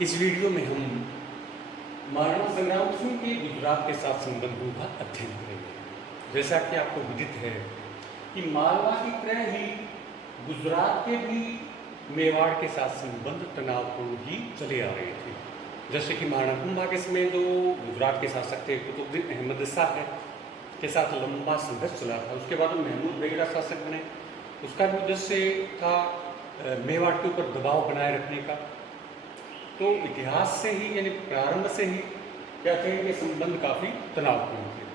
इस वीडियो में हम महाराणा संग्राम सिंह के गुजरात के साथ संबंधों का अध्ययन करेंगे। जैसा कि आपको विदित है कि मालवा की तरह ही गुजरात के भी मेवाड़ के साथ संबंध तनावपूर्ण ही चले आ रहे थे। जैसे कि महाराणा कुंभा के समय जो गुजरात के शासक थे कुतुबुद्दीन अहमद शाह है के साथ लंबा संघर्ष चला था। उसके बाद महमूद बेगड़ा शासक बने, उसका भी उद्देश्य था मेवाड़ के ऊपर दबाव बनाए रखने का। तो इतिहास से ही यानी प्रारंभ से ही क्या थे कि संबंध काफ़ी तनावपूर्ण थे।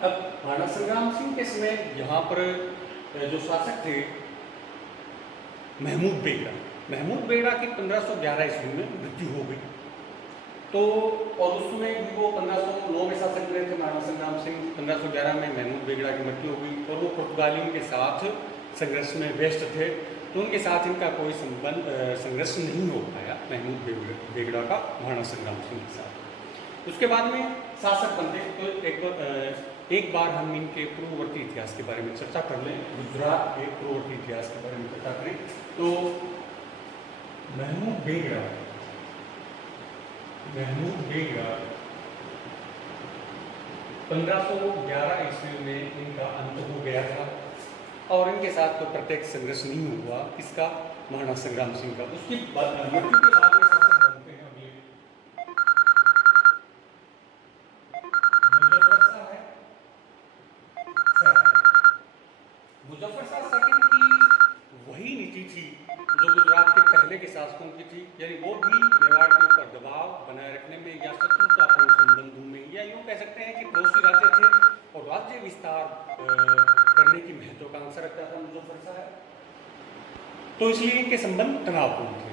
अब महाराणा संग्राम सिंह के समय यहाँ पर जो शासक थे महमूद बेगड़ा की 1511 ईस्वी में मृत्यु हो गई। तो और उसमें भी वो 1509 में शासक बने थे महाराणा संग्राम सिंह। 1511 में महमूद बेगड़ा की मृत्यु हो गई और वो पुर्तगालियों के साथ संघर्ष में व्यस्त थे, तो उनके साथ इनका कोई संघर्ष नहीं हो पाया महमूद बेगड़ा का महाराणा संग्राम सिंह के साथ। उसके बाद में शासक बनते तो एक बार हम इनके पूर्ववर्ती इतिहास के बारे में चर्चा कर लें। गुजरात के पूर्ववर्ती इतिहास के बारे में चर्चा करें तो महमूद बेगड़ा 1511 ईस्वी में इनका अंत हो गया था और इनके साथ कोई प्रत्यक्ष संघर्ष नहीं हुआ किसका, महाराणा संग्राम सिंह का। उसकी मृत्यु के बाद में शासक बनते हैं अगले मुजफ्फर शाह सेकंड की वही नीति थी जो गुजरात के पहले के शासकों की थी, यानी वो भी मेवाड़ के ऊपर दबाव बनाए रखने में या शत्रुतापूर्ण संबंधों में या यूँ कह सकते हैं कि पड़ोसी राज्य थे और राज्य विस्तार करने की महत्वाकांक्षा रखता था मुजफ्फर शाह, तो इसलिए इनके संबंध तनावपूर्ण थे।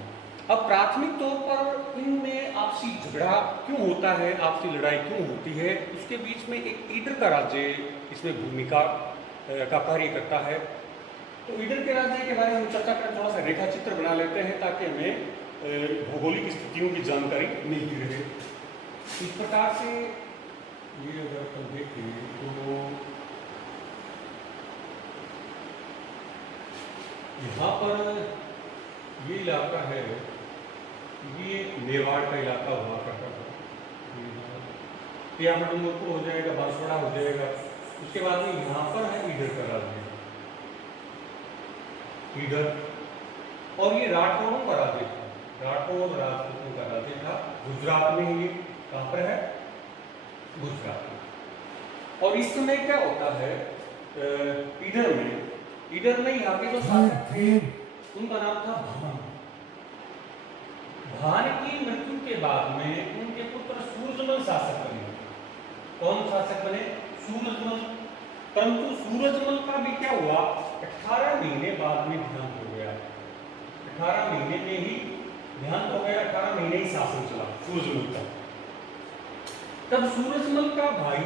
अब प्राथमिक तौर पर इनमें आपसी झगड़ा क्यों होता है, आपसी लड़ाई क्यों होती है, उसके बीच में एक ईडर का राज्य इसमें भूमिका का कार्य करता है। तो ईडर के राज्य के बारे में हम चर्चा करें, थोड़ा सा रेखा चित्र बना लेते हैं ताकि हमें भौगोलिक स्थितियों की जानकारी मिलती रहे। इस प्रकार से ये अगर हम देखें तो यहाँ पर ये इलाका है, ये मेवाड़ का इलाका हुआ करता था। यहाँ पर मुल्क हो जाएगा, बांसवाड़ा हो जाएगा। उसके बाद में यहाँ पर है ईडर का राज्य, ईडर, और ये राठौरों का राज्य था, राठौर राजपूतों का राज्य था। गुजरात में ये कहाँ पर है, गुजरात में। और इस समय क्या होता है ईडर में यहाँ के जो शासक थे उनका नाम था भान की मृत्यु के बाद में उनके पुत्र सूरजमल शासक बने। कौन शासक बने, सूरजमल। परंतु सूरजमल का भी क्या हुआ, 18 महीने बाद में देहांत हो गया। 18 महीने में ही देहांत हो गया, 18 महीने ही शासन चला सूरजमल का। तब सूरजमल का भाई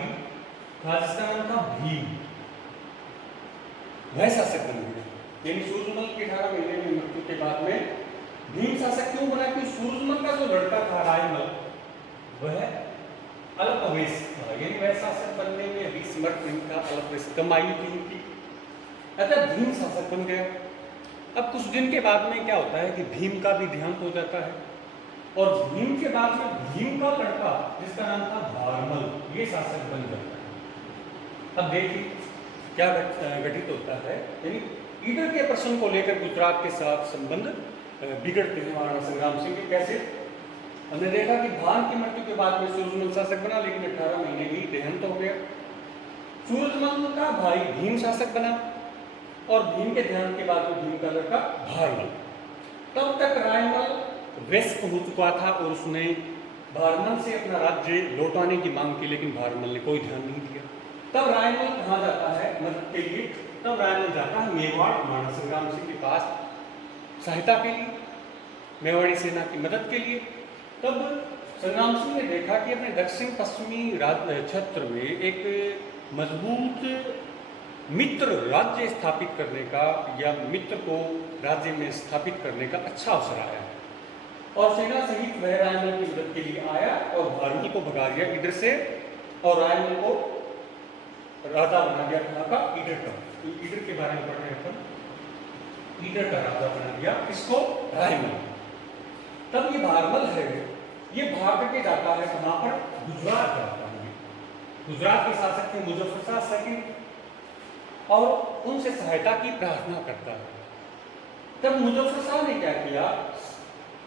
था जिसका नाम था भीम, वह शासक बन गया। यानी सूरजमल के 18 महीने में मृत्यु के बाद में भीम शासक क्यों बना, कि सूरजमल का जो लड़का था रायमल वह अल्पवयस था, यानी वह शासक बनने में अभी समर्थ नहीं था, अल्पवयस कम आयु थी उनकी, अतः भीम शासक बन गया। अब कुछ दिन के बाद में क्या होता है कि भीम का भी देहांत हो जाता है और भीम के बाद में भीम का लड़का जिसका नाम था भारमल, ये शासक बन जाता है। अब देखिए क्या घटित होता है, यानी ईडर के प्रश्न को लेकर गुजरात के साथ संबंध बिगड़ते हैं महाराणा संग्राम सिंह के। कैसे, हमने देखा कि भान की मृत्यु के बाद में सूरजमल शासक बना, लेकिन 18 महीने में देहांत हो गया। सूरजमल का भाई भीम शासक बना और भीम के देहांत के बाद में भीम का लड़का भारमल। तब तक रायमल वयस्क हो चुका था और उसने भारमल से अपना राज्य लौटाने की मांग की, लेकिन भारमल ने कोई ध्यान नहीं दिया। तब रायमल कहाँ जाता है मदद के लिए, तब रायमल जाता है मेवाड़ महाराणा संग्राम सिंह के पास सहायता के लिए, मेवाड़ी सेना की मदद के लिए। तब संग्राम सिंह ने देखा कि अपने दक्षिण पश्चिमी क्षेत्र में एक मजबूत मित्र राज्य स्थापित करने का या मित्र को राज्य में स्थापित करने का अच्छा अवसर आया और सेना सहित वह रायमल की मदद के लिए आया और भारमल को भगा दिया ईडर से और रायमल को राजा बना दिया कहाँ का, ईडर का। ईडर के बारे में पढ़ रहे हैं अपन, ईडर का राजा बना दिया किसको, रायमल। तब ये भारमल है, ये भाग करके जाता है कहाँ पर, गुजरात जाता है। गुजरात के शासक थे मुजफ्फर शाह सेकंड और उनसे सहायता की प्रार्थना करता है। तब मुजफ्फर शाह ने क्या किया,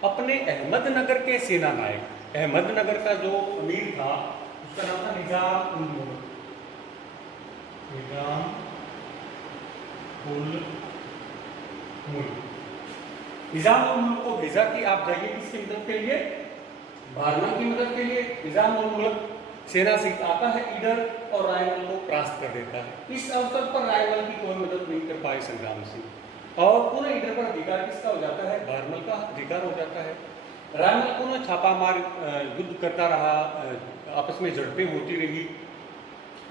अपने अहमदनगर के सेना नायक, अहमदनगर का जो अमीर था उसका नाम था निजाम उल मुल्क, निजाम उल मुल्क को भेजा कि आप जाइए किसकी मदद के लिए, भारमल की मदद के लिए। निजाम उल मुल्क सेना से आता है इधर और रायमल को परास्त कर देता है। इस अवसर पर रायमल की कोई मदद नहीं कर पाए संग्राम सिंह और पुनः इधर पर अधिकार किसका हो जाता है, भारमल का अधिकार हो जाता है। रायमल पुनः छापामार युद्ध करता रहा, आपस में झड़पें होती रही,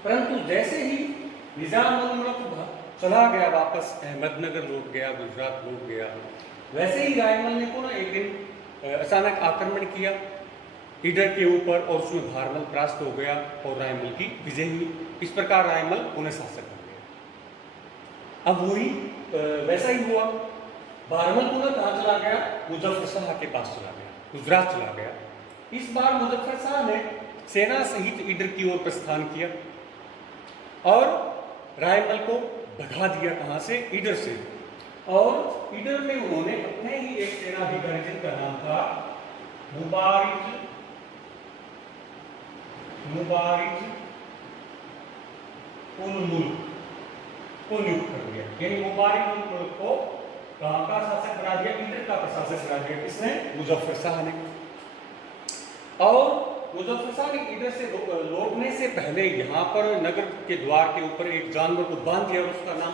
परंतु जैसे ही निजाम उल मुल्क चला गया वापस, अहमदनगर लौट गया, गुजरात लौट गया, वैसे ही रायमल ने पुनः एक दिन अचानक आक्रमण किया ईडर के ऊपर और उसमें भारमल परास्त हो गया और रायमल की विजय हुई। इस प्रकार रायमल पुनः शासक हो गया। अब वही वैसा ही हुआ, भारमल पुनः कहाँ चला गया, मुजफ्फर शाह के पास चला गया, गुजरात चला गया। इस बार मुजफ्फर शाह ने सेना सहित ईडर की ओर प्रस्थान किया और रायमल को भगा दिया, कहाँ से, ईडर से। और ईडर में उन्होंने अपने ही एक सेनाधिकारी जिनका नाम था मुबारिज उल मुल्क को नियुक्त कर दिया। यानी मुबारिज उल मुल्क को कहाँ का शासक बना दिया, ईडर का प्रशासक बना दिया। किसने, मुजफ्फर शाह ने। और मुजफ्फर शाह ने ईडर से लौटने से पहले यहाँ पर नगर के द्वार के ऊपर एक जानवर को बांध दिया और उसका नाम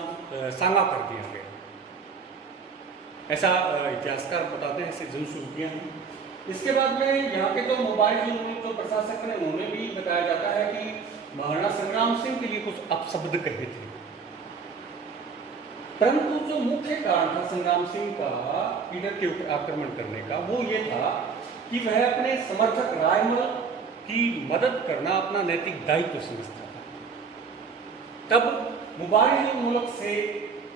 सांगा कर दिया गया। ऐसा इतिहासकार बताते हैं, ऐसे जनश्रुतियाँ हैं। इसके बाद में यहाँ के जो मुबारिज उल मुल्क जो प्रशासक ने, उन्हें भी बताया जाता है कि महाराणा संग्राम सिंह के लिए कुछ अपशब्द कहे थे, परंतु जो मुख्य कारण था संग्राम सिंह का ईडर के ऊपर आक्रमण करने का, वो ये था कि वह अपने समर्थक रायमल की मदद करना अपना नैतिक दायित्व समझता था। तब मुबारिज उल मुल्क से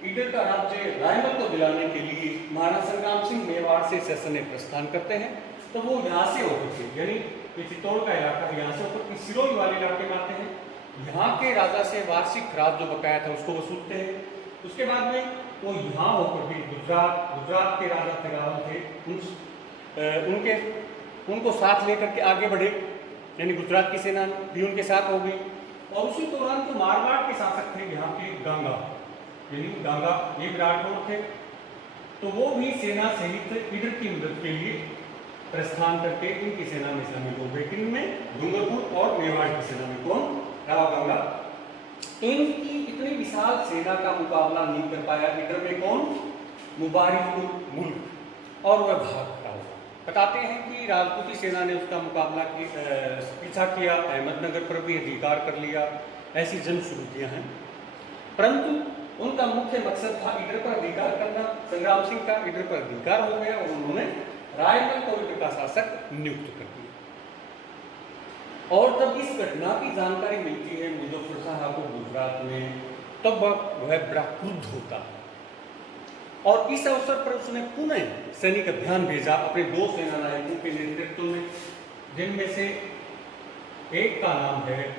ईडर का राज्य रायमल को दिलाने के लिए महाराणा संग्राम सिंह मेवाड़ से शासन प्रस्थान करते हैं। तो वो यहाँ से होते थे, यानी चित्तौड़ का इलाका है, यहाँ से होकर के सिरोही वाले इलाके में आते हैं। यहाँ के राजा से वार्षिक खराज जो बकाया था उसको वसूलते हैं। उसके बाद में वो यहाँ होकर के गुजरात के राजा तिरावल थे, उनको साथ लेकर के आगे बढ़े, यानी गुजरात की सेना भी उनके साथ हो गई। और उसी दौरान जो मारवाड़ के शासक थे यहाँ के गांगा, यानी गांगा ये विराटनगर थे, तो वो भी सेना सहित ईडर की मदद के लिए प्रस्थान करके इनकी सेना में शामिल हो गए। इनमें डूंगरपुर और मेवाड़ की सेना में कौन, राव गंगा। इनकी इतनी विशाल सेना का मुकाबला नहीं कर पाया ईडर में कौन, मुबारिज उल मुल्क, और वह भाग खड़ा हुआ। बताते हैं कि राजपूती सेना ने उसका मुकाबला पीछा किया, अहमदनगर पर भी अधिकार कर लिया, ऐसी जनश्रुतियाँ हैं। परंतु उनका मुख्य मकसद था ईडर पर अधिकार करना। संग्राम सिंह का ईडर पर अधिकार हो गया और उन्होंने रायमल को ईडर का शासक नियुक्त कर दिया। और तब इस घटना की जानकारी मिलती है मुजफ्फर शाह को गुजरात में, तब वह बड़ा क्रुद्ध होता है और इस अवसर पर उसने पुनः सैनिक अभियान भेजा अपने 2 सेना नायकों के नेतृत्व में, जिनमें से एक का नाम है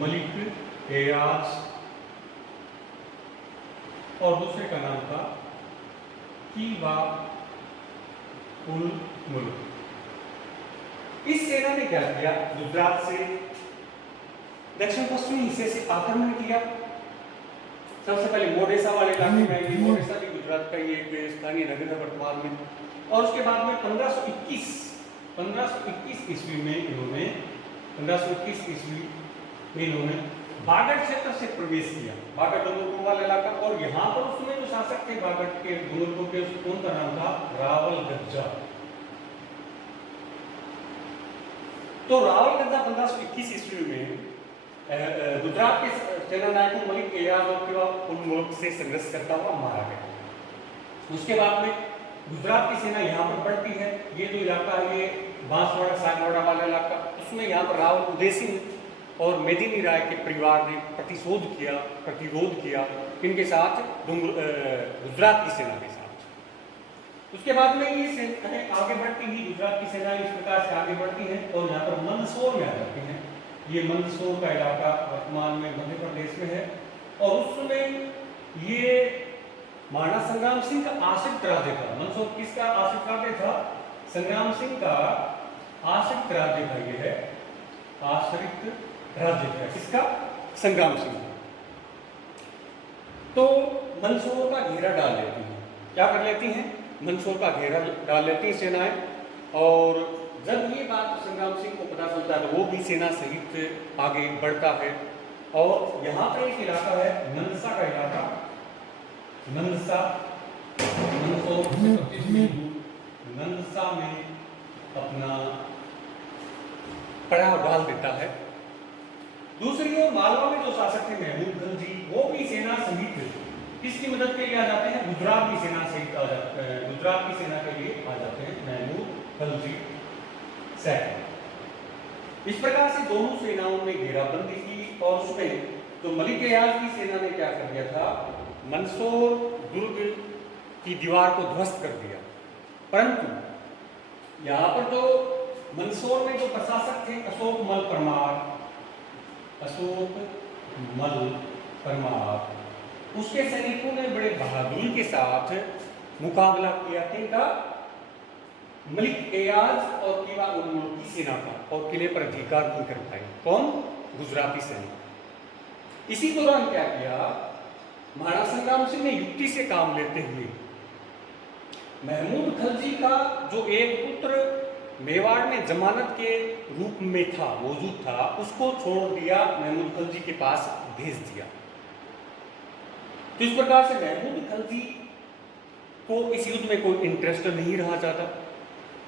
मलिक एयाज और दूसरे का नाम था कीवा उल मुल्क। इस सेना ने क्या किया, गुजरात से दक्षिण पश्चिमी हिस्से से आक्रमण किया। सबसे पहले मोडेसा वाले इलाके में, मोडेसा भी गुजरात का ही एक स्थानीय नगर है वर्तमान में। और उसके बाद में 1521 ईस्वी में इन्होंने बागड़ क्षेत्र से प्रवेश किया, बागड़ डूंगरपुर वाला इलाका। और यहाँ पर उसमें जो शासक थे बागड़ के डूंगरपुर के, उनका नाम था रावल गज्जा। तो रावल गज्जा 1521 ईस्वी में गुजरात के सेना नायकों मलिक एयाज और उन मुल्क से संघर्ष करता हुआ मारा गया। उसके बाद में गुजरात की सेना यहाँ पर बढ़ती है। ये जो इलाका है ये बांसवाड़ा सागवाड़ा वाला इलाका, उसमें यहाँ पर रावल उदय सिंह और मेदिनी राय के परिवार ने प्रतिरोध किया, इनके साथ गुजरात की सेना के साथ। उसके बाद में ये सेनाएं आगे बढ़ती ही, गुजरात की सेनाएं इस प्रकार से आगे बढ़ती हैं और यहाँ पर मंदसौर में आ जाती हैं। ये मंदसौर का इलाका वर्तमान में मध्य प्रदेश में है और उस समय ये महाराणा संग्राम सिंह का आश्रित राज्य था। मंदसौर किसका आश्रित राज्य था? संग्राम सिंह का आश्रित राज्य था। ये है आश्रित राज्य था किसका? संग्राम सिंह। तो मंदसौर का घेरा डाल लेती हैं। क्या कर लेती हैं? मंदसौर का घेरा डाल लेती हैं सेनाएं। और जब ये बात संग्राम सिंह को पता चलता है तो वो भी सेना सहित आगे बढ़ता है। और यहाँ पर एक इलाका है नंदसा का इलाका, नंदसा, मंदसौर से 25 मील दूर नंदसा में अपना पड़ाव डाल देता है। दूसरी ओर मालवा में जो शासक थे महमूद खलजी, वो भी सेना सहित किसकी मदद के लिए आ जाते हैं? गुजरात की सेना सहित आ जाते हैं, गुजरात की सेना के लिए आ जाते हैं महमूद खलजी सैनिक। इस प्रकार से दोनों सेनाओं ने घेराबंदी की और उसमें तो मलिक एयाज की सेना ने क्या कर दिया था? मंदसौर दुर्ग की दीवार को ध्वस्त कर दिया। परंतु यहाँ पर जो मंदसौर में जो प्रशासक थे अशोक मल परमार, उसके सैनिकों ने बड़े बहादुरी के साथ मुकाबला किया किनका? मलिक एयाज और किला उल मुल्क की सेना का, और किले पर अधिकार नहीं कर पाए। कौन? गुजराती सैनिक। इसी दौरान क्या किया? महाराणा संग्राम सिंह ने युक्ति से काम लेते हुए महमूद खलजी का जो एक पुत्र मेवाड़ में जमानत के रूप में था, मौजूद था, उसको छोड़ दिया, महमूद खलजी के पास भेज दिया। तो इस प्रकार से महमूद खलजी को इस युद्ध में कोई इंटरेस्ट नहीं रहा ज्यादा।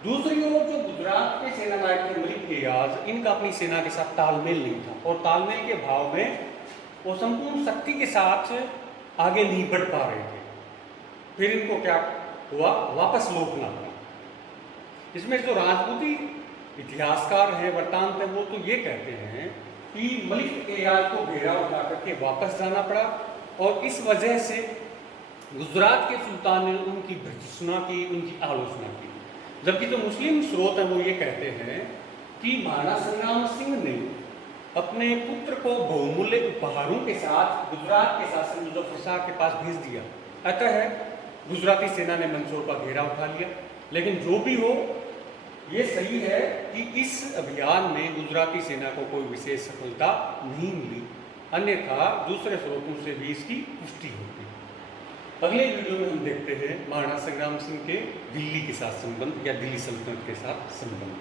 दूसरी ओर जो गुजरात के सेनानायक थे मलिक एयाज, इनका अपनी सेना के साथ तालमेल नहीं था और तालमेल के भाव में वो संपूर्ण शक्ति के साथ आगे नहीं बढ़ पा रहे थे। फिर इनको क्या हुआ? वापस लौटना पड़ा। इसमें जो राजपूती इतिहासकार हैं, वृत्तांत है, वो तो ये कहते हैं कि मलिक एयाज को घेरा उठा करके वापस जाना पड़ा और इस वजह से गुजरात के सुल्तान ने उनकी भर्त्सना की, उनकी आलोचना की। जबकि जो मुस्लिम स्रोत हैं वो ये कहते हैं कि महाराणा संग्राम सिंह ने अपने पुत्र को बहुमूल्य उपहारों के साथ गुजरात के शासक मुजफ्फर शाह के पास भेज दिया। अतः गुजराती सेना ने मंदसौर का घेरा उठा लिया। लेकिन जो भी हो, ये सही है कि इस अभियान में गुजराती सेना को कोई विशेष सफलता नहीं मिली, अन्यथा दूसरे स्रोतों से भी इसकी पुष्टि होती। अगले वीडियो में हम देखते हैं महाराणा संग्राम सिंह के दिल्ली के साथ संबंध या दिल्ली सल्तनत के साथ संबंध।